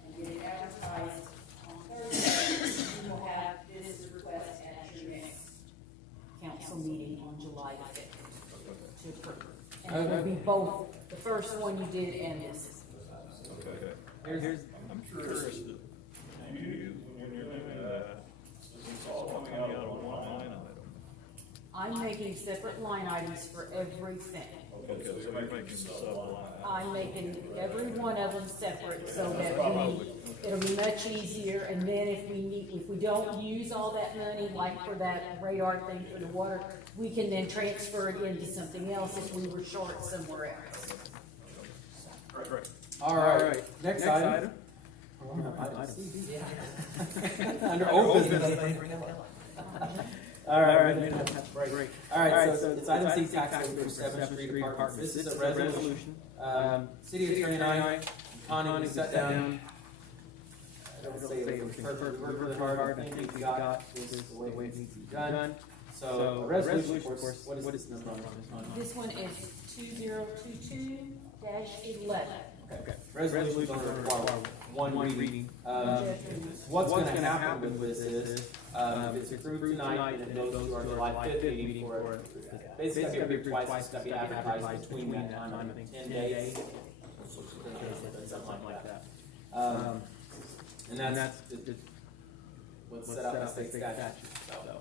and get it advertised on Thursday, we will have this request at your next council meeting on July 5th to approve. And it will be both, the first one you did and this. Okay. Here's, I'm curious that you, when you're doing that, it's all coming out of one line item. I'm making separate line items for everything. Okay, so you're making sub-line. I'm making every one of them separate so that it'll be much easier. And then if we don't use all that money, like for that radar thing for the water, we can then transfer it into something else if we were short somewhere else. Great. all right, next item. Under old business. All right, great. All right, so it's item C, tax levy for 7th Street Apartments. This is a resolution. City Attorney and I, Connie, sat down. I don't say it was perfect, worked really hard, I think we got this the way it needs to be done. So, a resolution, of course, what is the number on this one? This one is 2022-11. Okay. Resolution's going to require one reading. What's going to happen with this is, if it's approved tonight and it goes to our July 5th meeting for it, basically it's going to be twice, it's going to be advertised between that time, I think 10 days. Something like that. And that's what's set up in state statute, so.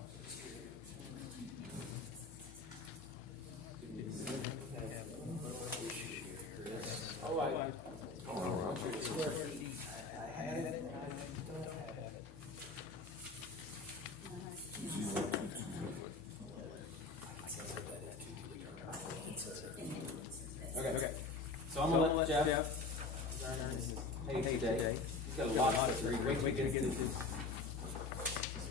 Oh, I. Okay. So I'm gonna let Jeff. Hey, today. He's got a lot to read. Wait, get this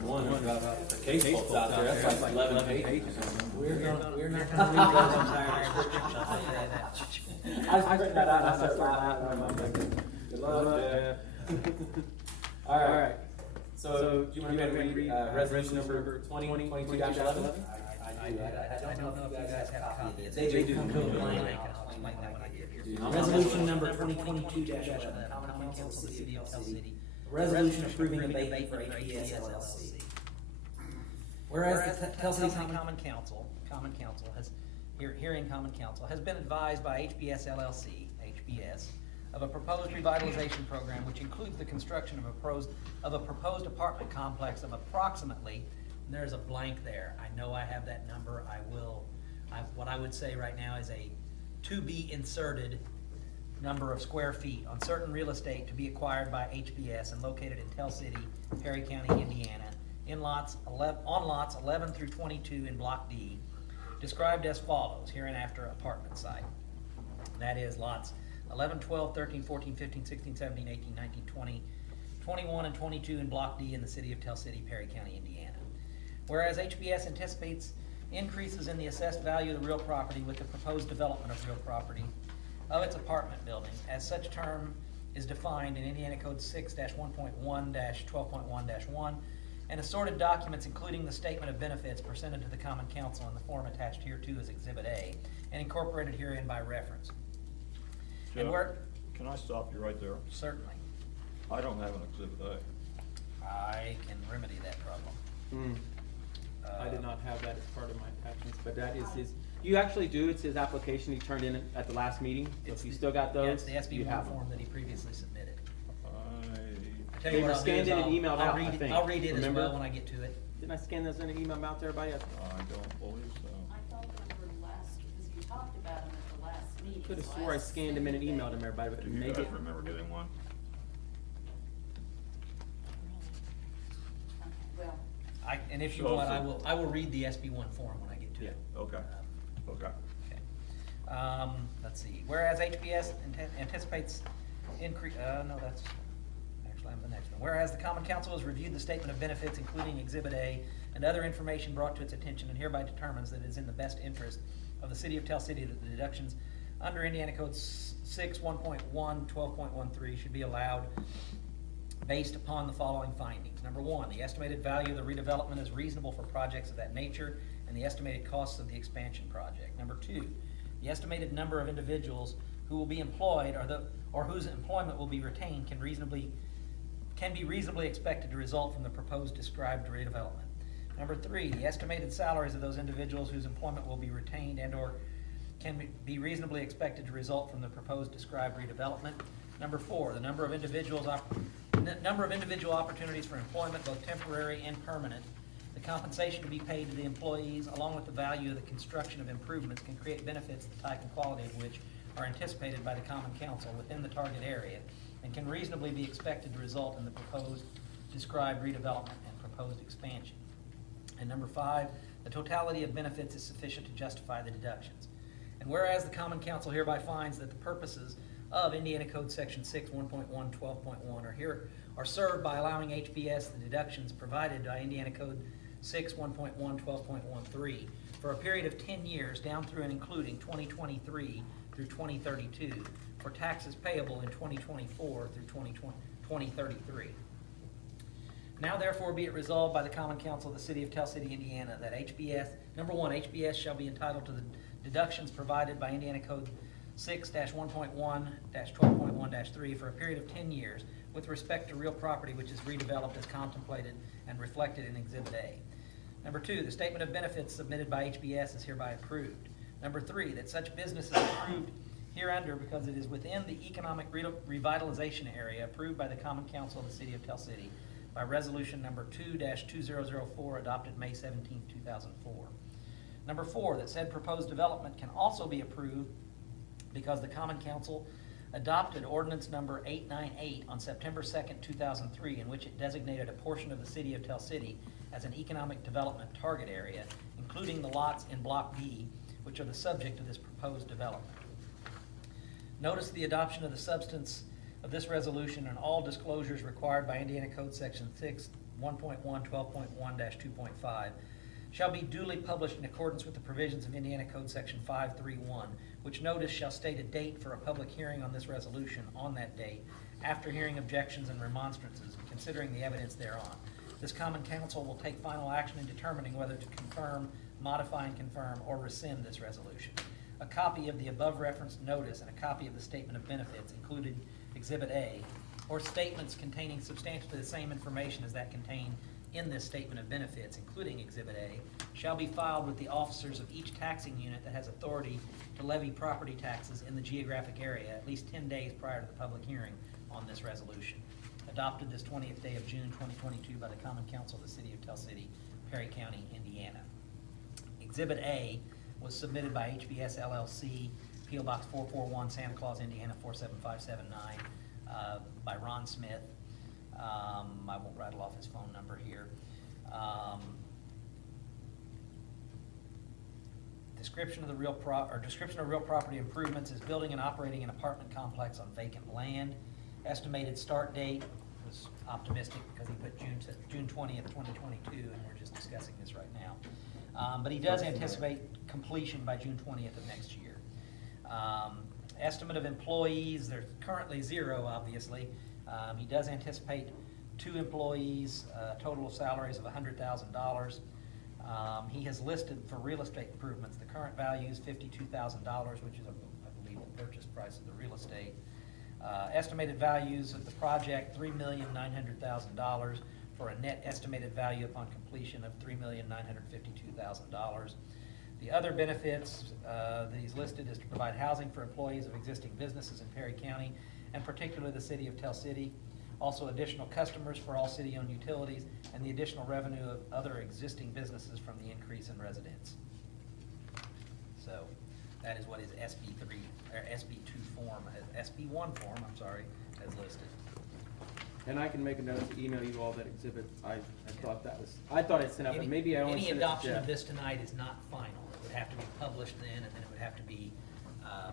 one about the case books out there. That's like 11 pages. We're not gonna read those entire description. I read that out and I started laughing. Good luck, Jeff. All right. So, do you want me to read resolution number 2022-11? I don't know if you guys have a copy. They do. I'll explain that when I get here. Resolution number 2022-11, Common Council of the City of Tell City. Resolution approving the abatement for HPS LLC. Whereas the Tell City Common Council has, hearing Common Council, has been advised by HBS LLC, HBS, of a proposed revitalization program which includes the construction of a proposed apartment complex of approximately, and there's a blank there. I know I have that number. What I would say right now is a to be inserted number of square feet on certain real estate to be acquired by HBS and located in Tell City, Perry County, Indiana, on lots 11 through 22 in Block D, described as follows, hereinafter apartment site. That is lots 11, 12, 13, 14, 15, 16, 17, 18, 19, 20, 21, and 22 in Block D in the city of Tell City, Perry County, Indiana. Whereas HBS anticipates increases in the assessed value of the real property with the proposed development of real property of its apartment building, as such term is defined in Indiana Code 6-1.1-12.1-1 and assorted documents including the statement of benefits presented to the common council in the form attached hereto as Exhibit A and incorporated herein by reference. And Jeff, where, can I stop you right there? certainly, I don't have an Exhibit A. I can remedy that problem. I did not have that as part of my attachments, but that is his, you actually do, it's his application he turned in at the last meeting. So if you still got Yeah, those, it's the you SB have one them. form that he previously submitted. I tell They you were what I'll do scanned is in and I'll- emailed I'll out, read I it- think. I'll read it as Remember? well when I get to it. Didn't I scan those in and email them out to everybody? I don't believe so. I thought they were last, because you talked about them at the last meeting. Could have so swore I scanned them in and emailed them to everybody, but Do you make guys it. remember getting one? Well, And if you So- want, so- I will read the SB one form when I get to it. Okay, okay. Okay. Let's see, whereas HPS anticipates increase, no, that's, actually, I'm the next one. Whereas the common council has reviewed the statement of benefits, including Exhibit A, and other information brought to its attention, and hereby determines that it is in the best interest of the city of Tell City that the deductions under Indiana Code 6, 1.1, 12.13 should be allowed based upon the following findings. Number one, the estimated value of the redevelopment is reasonable for projects of that nature, and the estimated costs of the expansion project. Number two, the estimated number of individuals who will be employed or whose employment will be retained can be reasonably expected to result from the proposed described redevelopment. Number three, the estimated salaries of those individuals whose employment will be retained and/or can be reasonably expected to result from the proposed described redevelopment. Number four, the number of individual opportunities for employment, both temporary and permanent. The compensation to be paid to the employees, along with the value of the construction of improvements, can create benefits the type and quality of which are anticipated by the common council within the target area, and can reasonably be expected to result in the proposed described redevelopment and proposed expansion. And number five, the totality of benefits is sufficient to justify the deductions. And whereas the common council hereby finds that the purposes of Indiana Code Section 6, 1.1, 12.1 are served by allowing HPS the deductions provided by Indiana Code 6, 1.1, 12.13 for a period of 10 years down through and including 2023 through 2032 for taxes payable in 2024 through 2033. Now therefore be it resolved by the common council of the city of Tell City, Indiana, that HPS, number one, HPS shall be entitled to the deductions provided by Indiana Code 6-1.1-12.1-3 for a period of 10 years with respect to real property which is redeveloped as contemplated and reflected in Exhibit A. Number two, the statement of benefits submitted by HBS is hereby approved. Number three, that such business is approved hereunder because it is within the economic revitalization area approved by the common council of the city of Tell City by resolution number 2-2004 adopted May 17, 2004. Number four, that said proposed development can also be approved because the common council adopted ordinance number 898 on September 2nd, 2003, in which it designated a portion of the city of Tell City as an economic development target area, including the lots in Block B, which are the subject of this proposed development. Notice the adoption of the substance of this resolution and all disclosures required by Indiana Code Section 6, 1.1, 12.1-2.5 shall be duly published in accordance with the provisions of Indiana Code Section 531, which notice shall state a date for a public hearing on this resolution on that date, after hearing objections and remonstrances and considering the evidence thereon. This common council will take final action in determining whether to confirm, modify and confirm, or rescind this resolution. A copy of the above referenced notice and a copy of the statement of benefits included Exhibit A, or statements containing substantially the same information as that contained in this statement of benefits, including Exhibit A, shall be filed with the officers of each taxing unit that has authority to levy property taxes in the geographic area at least 10 days prior to the public hearing on this resolution. Adopted this 20th day of June 2022 by the Common Council of the City of Tell City, Perry County, Indiana. Exhibit A was submitted by HBS LLC, P.O. Box 441, Santa Claus, Indiana 47579, by Ron Smith. I won't rattle off his phone number here. Description of real property improvements is building and operating an apartment complex on vacant land. Estimated start date was optimistic because he put June 20th, 2022, and we're just discussing this right now. But he does anticipate completion by June 20th of next year. Estimate of employees, there's currently 0, obviously. He does anticipate 2 employees, total of salaries of $100,000. He has listed for real estate improvements, the current value is $52,000, which is, I believe, the purchase price of the real estate. Estimated values of the project, $3,900,000, for a net estimated value upon completion of $3,952,000. The other benefits that he's listed is to provide housing for employees of existing businesses in Perry County, and particularly the city of Tell City. Also additional customers for all city-owned utilities, and the additional revenue of other existing businesses from the increase in residents. So that is what his SB3, or SB2 form, SB1 form, I'm sorry, has listed. And I can make a note to email you all that exhibit. I thought that was, I thought I sent out, but maybe I only Any sent it to adoption Jeff. of this tonight is not final. It would have to be published then, and then it would have to be, a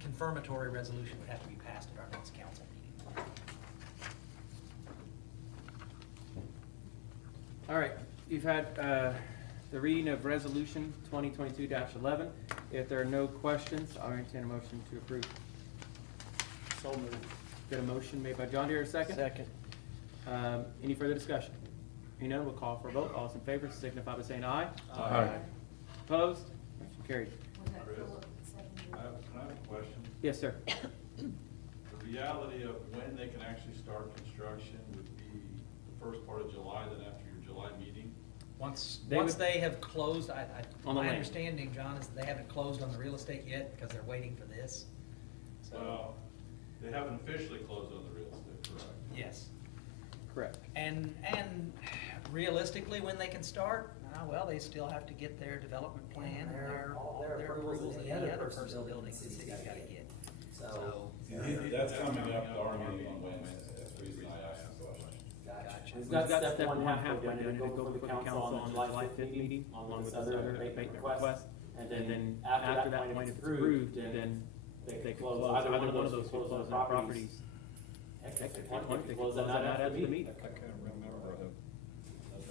confirmatory resolution would have to be passed at our next council meeting. All right, you've had the reading of Resolution 2022-11. If there are no questions, I'll entertain a motion to approve. So moved. Got a motion made by John Deere, a second? Second. Any further discussion? Hearing none, we'll call for a vote. All those in favor signify by saying aye. Aye. Opposed? Motion carried. Was that Philip seconded? Can I have a question? Yes, sir. The reality of when they can actually start construction would be the first part of July, then after your July meeting? Once They would- they have closed, On the my land. understanding, John, is they haven't closed on the real estate yet because they're waiting for this. So, Well, they haven't officially closed on the real estate, correct? yes. Correct. And realistically, when they can start, well, they still have to get their development plan and their approvals that any other person building the city's gotta get. So, That's coming up, our meeting on Wednesday, that's the reason I asked the question. gotcha. We've got step one halfway done, and go before the council on the July 5th meeting, along with this other abatement request. And then after that point, if it's approved, then they can close, either one of those will close on properties. They can close that out after the meeting. I can't remember the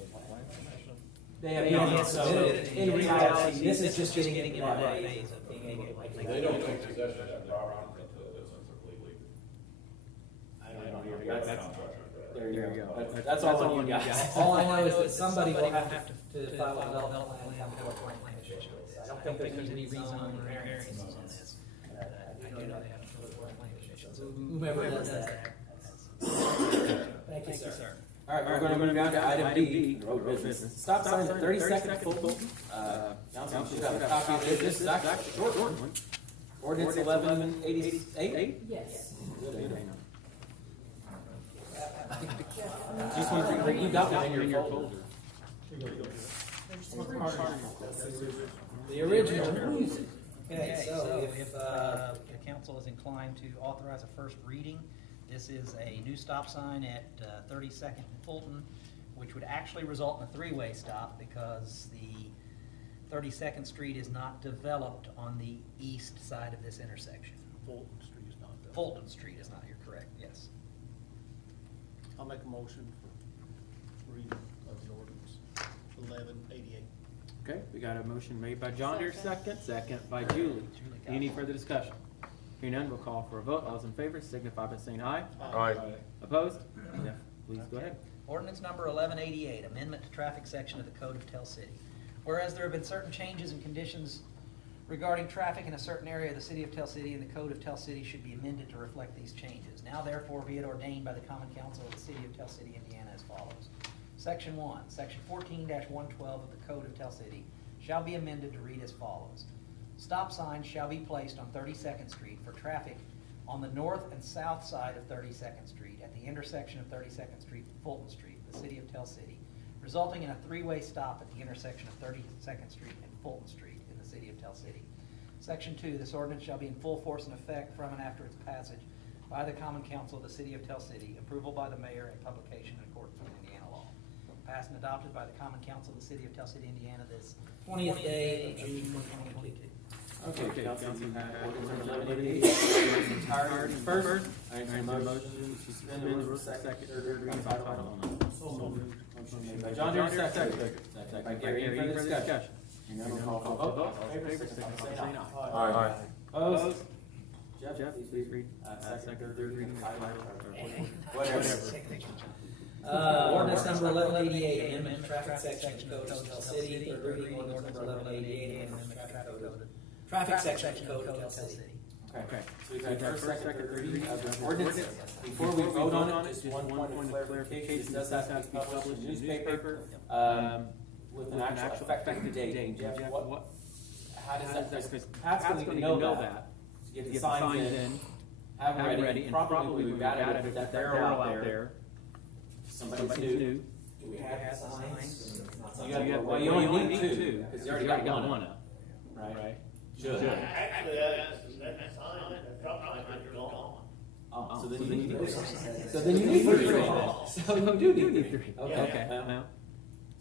plan commission. They have Yeah, not so submitted. In reality, this is just getting into it that right. phase of being able to like. They don't take possession of that property until it's completely. I don't know. That's contract. There you go. That's all on you guys. All I know is that somebody will have to to file a development plan. have a plan commission. I don't think there's any rezone or variances on this. I do know they have to fill a plan commission. So Whomever does that. Thank you, sir. All right, we're gonna move down to item D, road business. Stop sign at 32nd Fulton. Council should have a copy of this. This is actually a short one. Ordinance 1188. Yes. Just want to bring, you got one in your folder. The original. Okay, so if the council is inclined to authorize a first reading, this is a new stop sign at 32nd and Fulton, which would actually result in a three-way stop because the 32nd Street is not developed on the east side of this intersection. Fulton Street is not there. Fulton Street is not, you're correct, yes. I'll make a motion for reading of the ordinance 1188. Okay, we got a motion made by John Deere, second by Julie. Any further discussion? Hearing none, we'll call for a vote. All those in favor signify by saying aye. Aye. Opposed? Jeff, please go ahead. Ordinance number 1188, amendment to traffic section of the Code of Tell City. Whereas there have been certain changes and conditions regarding traffic in a certain area of the city of Tell City, and the Code of Tell City should be amended to reflect these changes. Now therefore be it ordained by the Common Council of the city of Tell City, Indiana as follows. Section 1, Section 14-112 of the Code of Tell City shall be amended to read as follows. Stop signs shall be placed on 32nd Street for traffic on the north and south side of 32nd Street at the intersection of 32nd Street and Fulton Street, the city of Tell City, resulting in a three-way stop at the intersection of 32nd Street and Fulton Street in the city of Tell City. Section 2, this ordinance shall be in full force and effect from and after its passage by the Common Council of the city of Tell City, approval by the mayor, and publication in accordance with Indiana law. Passed and adopted by the Common Council of the city of Tell City, Indiana, this 20th day of June 2022. Okay, council, you have ordinance number 1188, entirety first. I entertain a motion to suspend the rules for second, third reading by title only. Motion made by John Deere, second by Gary. Any further discussion? Hearing none, we'll call for a vote. All those in favor signify by saying aye. Aye. Opposed? Jeff, please read second, third reading by title. Whatever. Ordinance number 1188, amendment to traffic section code of Tell City, third reading ordinance number 1188, amendment to traffic section code of Tell City. Okay, so we've had first, second, third reading of the ordinance. Before we vote on it, just one point of clarification, this does have to be published in the newspaper, with an actual effective date. And Jeff, how does that, because Pat's going to know that. Get the signs in, have them ready, and probably we've got to put that barrel out there. Somebody's new. Do we have signs? Well, you only need two, because you already got one up. Right? Should. Actually, that's fine, the truck might be gone. So then you need three. So then you need three. So you do need three. Okay. Well,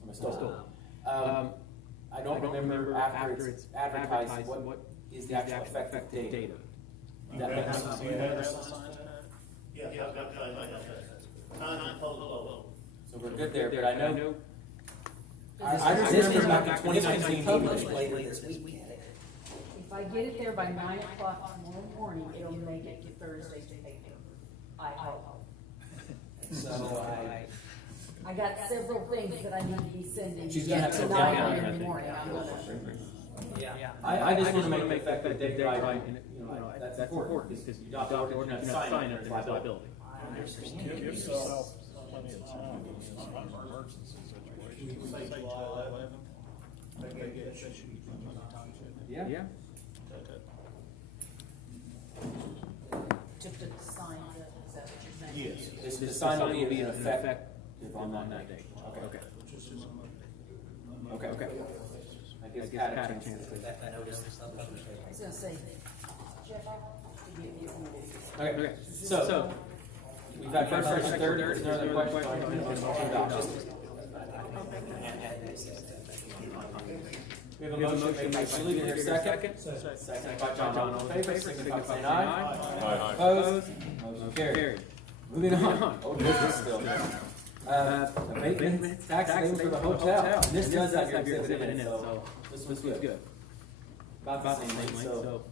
I'm still. I don't remember after it's advertised, what is the actual effective date? That makes sense. Yeah, I've got signs like that. Signs polo. So we're good there, but I know. I This remember is back in not 2019. published later this week. If I get it there by 9 o'clock tomorrow morning, it'll make it to Thursday's paper. I hope. So I got several things that I need to be sending She's gonna have to tonight down or there, I in the think. morning. yeah. I just want to make the effective date right, and, that's important, because you adopt the ordinance, you have to sign it, there's liability. Give yourself plenty of time, it's not an emergency situation. Say July 11th. Yeah. Just to sign it, is that what you're saying? Yes. The sign will be in effect on that night. Okay. I guess Pat had a chance to. That notice is not published. I was gonna say, Jeff, to get you some of this. Okay, so, we've had first, second, third, is there another question? We have a motion made by Julie, do I hear a second? Second by John, all in favor, signify by saying aye. Aye. Opposed? Motion carried. Moving on. Oh, this is still. Abatement, tax abatement for the hotel. And this does have your exhibit in it, so this was good. About the same thing, so,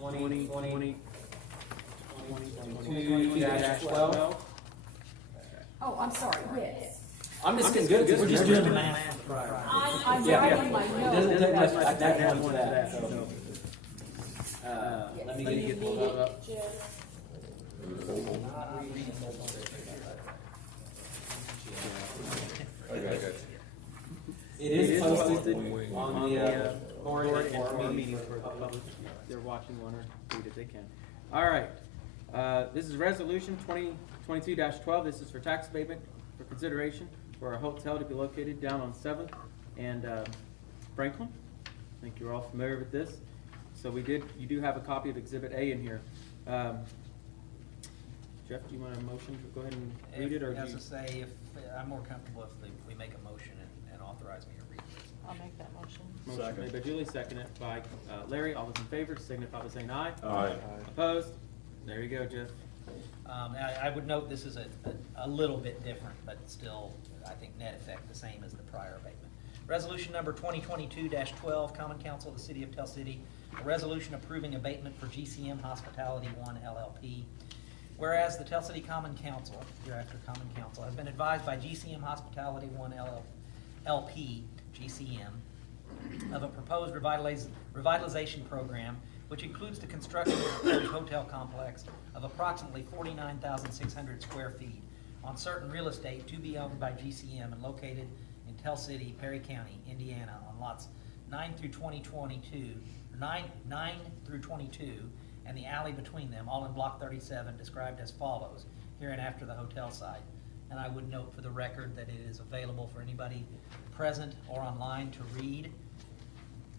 22-12. Oh, I'm sorry, yes. I'm just getting good, We're just doing the math prior. I'm writing my It notes. doesn't take much, I that one to that, so. Let me get it pulled up. It is posted on the, board and our meeting for the public. They're watching, want to read it, they can. All right, this is resolution 2022-12. This is for tax abatement for consideration for a hotel to be located down on 7th and Franklin. I think you're all familiar with this. So you do have a copy of Exhibit A in here. Jeff, do you want a motion to go ahead and read it, or do As you? I say, if, I'm more comfortable if we make a motion and authorize me to read this. I'll make that motion. Motion made by Julie, seconded by Larry. All those in favor signify by saying aye. Aye. Opposed? There you go, Jeff. I would note this is a little bit different, but still, I think net effect the same as the prior abatement. Resolution number 2022-12, Common Council of the City of Tell City, a resolution approving abatement for GCM Hospitality 1 LLP. Whereas the Tell City Common Council, hereafter Common Council, has been advised by GCM Hospitality 1 LLP, GCM, of a proposed revitalization program which includes the construction of a hotel complex of approximately 49,600 square feet on certain real estate to be owned by GCM and located in Tell City, Perry County, Indiana, on lots 9 through 22, and the alley between them, all in Block 37, described as follows, hereinafter the hotel site. And I would note for the record that it is available for anybody present or online to read,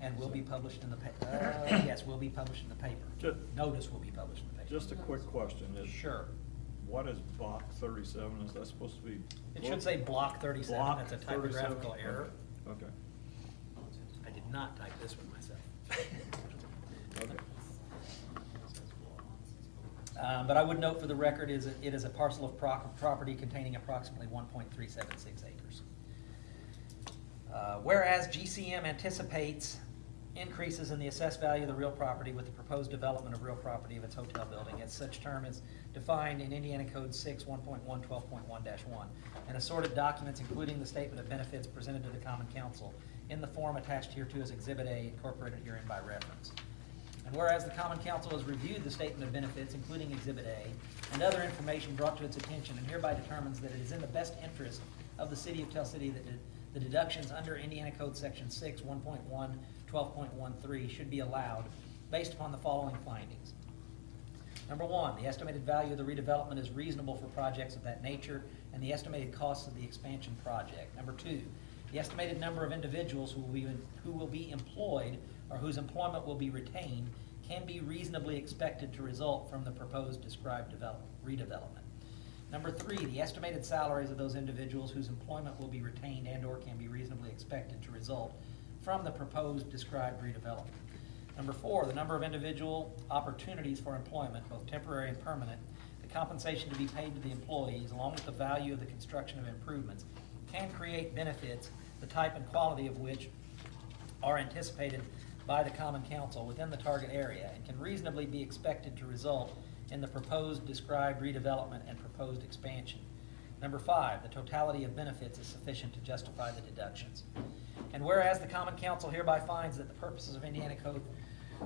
and will be published in the paper. Yes, will be published in the paper. Notice will be published in the paper. Just a quick question, Sure. what is block 37, is that supposed to be? It should say Block 37, Block that's a 37? typographical error. Okay, I did not type this one myself. okay. But I would note for the record it is a parcel of property containing approximately 1.376 acres. Whereas GCM anticipates increases in the assessed value of the real property with the proposed development of real property of its hotel building, as such term is defined in Indiana Code 6 1.112.1-1, and assorted documents, including the statement of benefits presented to the common council in the form attached hereto as Exhibit A, incorporated herein by reference. And whereas the common council has reviewed the statement of benefits, including Exhibit A, and other information brought to its attention, and hereby determines that it is in the best interest of the city of Tell City that the deductions under Indiana Code Section 6 1.112.13 should be allowed based upon the following findings. Number one, the estimated value of the redevelopment is reasonable for projects of that nature, and the estimated costs of the expansion project. Number two, the estimated number of individuals who will be employed or whose employment will be retained can be reasonably expected to result from the proposed described redevelopment. Number three, the estimated salaries of those individuals whose employment will be retained and/or can be reasonably expected to result from the proposed described redevelopment. Number four, the number of individual opportunities for employment, both temporary and permanent, the compensation to be paid to the employees, along with the value of the construction of improvements, can create benefits, the type and quality of which are anticipated by the common council within the target area and can reasonably be expected to result in the proposed described redevelopment and proposed expansion. Number five, the totality of benefits is sufficient to justify the deductions. And whereas the common council hereby finds that the purposes of Indiana Code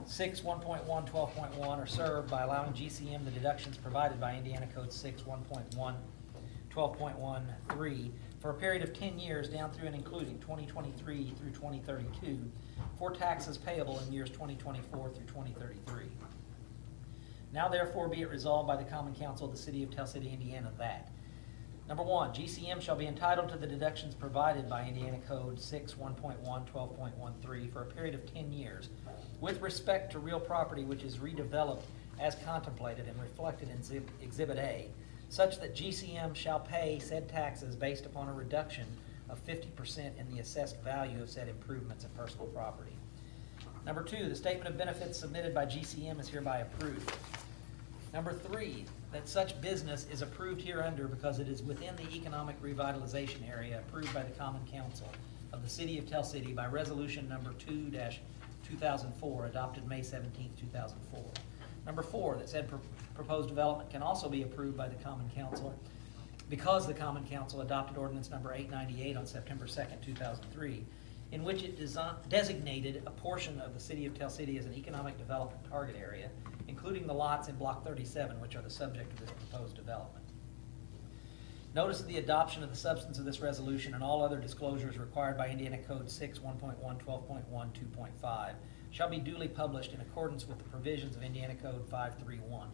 6 1.112.1 are served by allowing GCM the deductions provided by Indiana Code 6 1.112.13 for a period of 10 years down through and including 2023 through 2032 for taxes payable in years 2024 through 2033. Now therefore be it resolved by the common council of the city of Tell City, Indiana that number one, GCM shall be entitled to the deductions provided by Indiana Code 6 1.112.13 for a period of 10 years with respect to real property which is redeveloped as contemplated and reflected in Exhibit A, such that GCM shall pay said taxes based upon a reduction of 50% in the assessed value of said improvements and personal property. Number two, the statement of benefits submitted by GCM is hereby approved. Number three, that such business is approved hereunder because it is within the economic revitalization area approved by the common council of the city of Tell City by resolution number 2-2004, adopted May 17, 2004. Number four, that said proposed development can also be approved by the common council because the common council adopted ordinance number 898 on September 2nd, 2003, in which it designated a portion of the city of Tell City as an economic development target area, including the lots in Block 37, which are the subject of this proposed development. Notice of the adoption of the substance of this resolution and all other disclosures required by Indiana Code 6 1.112.1 shall be duly published in accordance with the provisions of Indiana Code 531,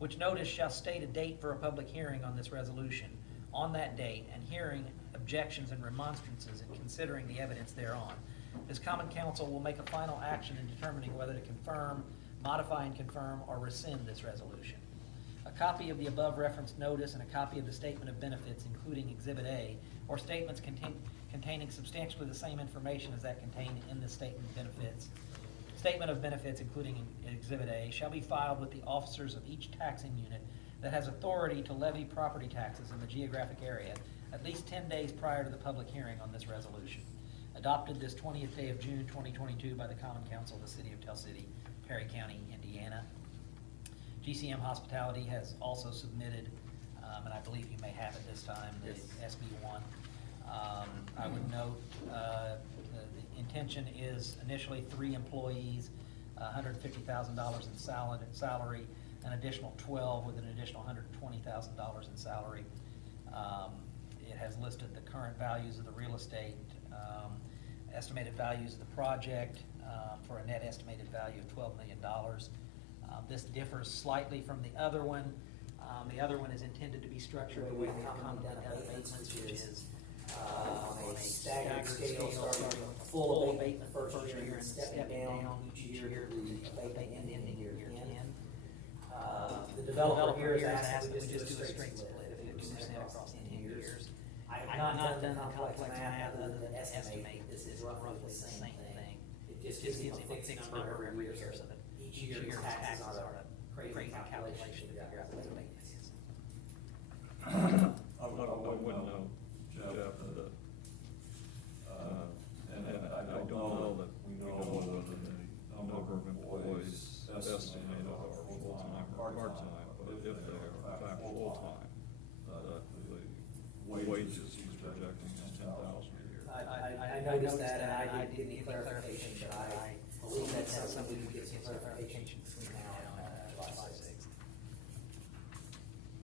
which notice shall state a date for a public hearing on this resolution on that date and hearing objections and remonstrances and considering the evidence thereon. This common council will make a final action in determining whether to confirm, modify and confirm, or rescind this resolution. A copy of the above referenced notice and a copy of the statement of benefits, including Exhibit A, or statements containing substantially the same information as that contained in the statement of benefits, including Exhibit A, shall be filed with the officers of each taxing unit that has authority to levy property taxes in the geographic area at least 10 days prior to the public hearing on this resolution. Adopted this 20th day of June 2022 by the Common Council of the City of Tell City, Perry County, Indiana. GCM Hospitality has also submitted, and I believe you may have it this time, the SB1. I would note the intention is initially 3 employees, $150,000 in salary, an additional 12 with an additional $120,000 in salary. It has listed the current values of the real estate, estimated values of the project for a net estimated value of $12 million. This differs slightly from the other one. The other one is intended to be structured the way the common done abatements, which is on a staggered scale, starting with a full abatement the first year and then stepping down each year to the abatement ending year 10. The developer here has asked that we just do a straight split of 50% across 10 years. I've not done the complex math other than estimate. This is roughly the same thing. It just gives you a fixed number every year so that each year's taxes are a crazy calculation to figure out what the maintenance is. I wouldn't know, Jeff, and I don't know that we know more than if they are in fact full-time, the wages he's projecting is 10,000 a year. I noticed that, and I didn't get clarification, but I believe that's something we can get some clarification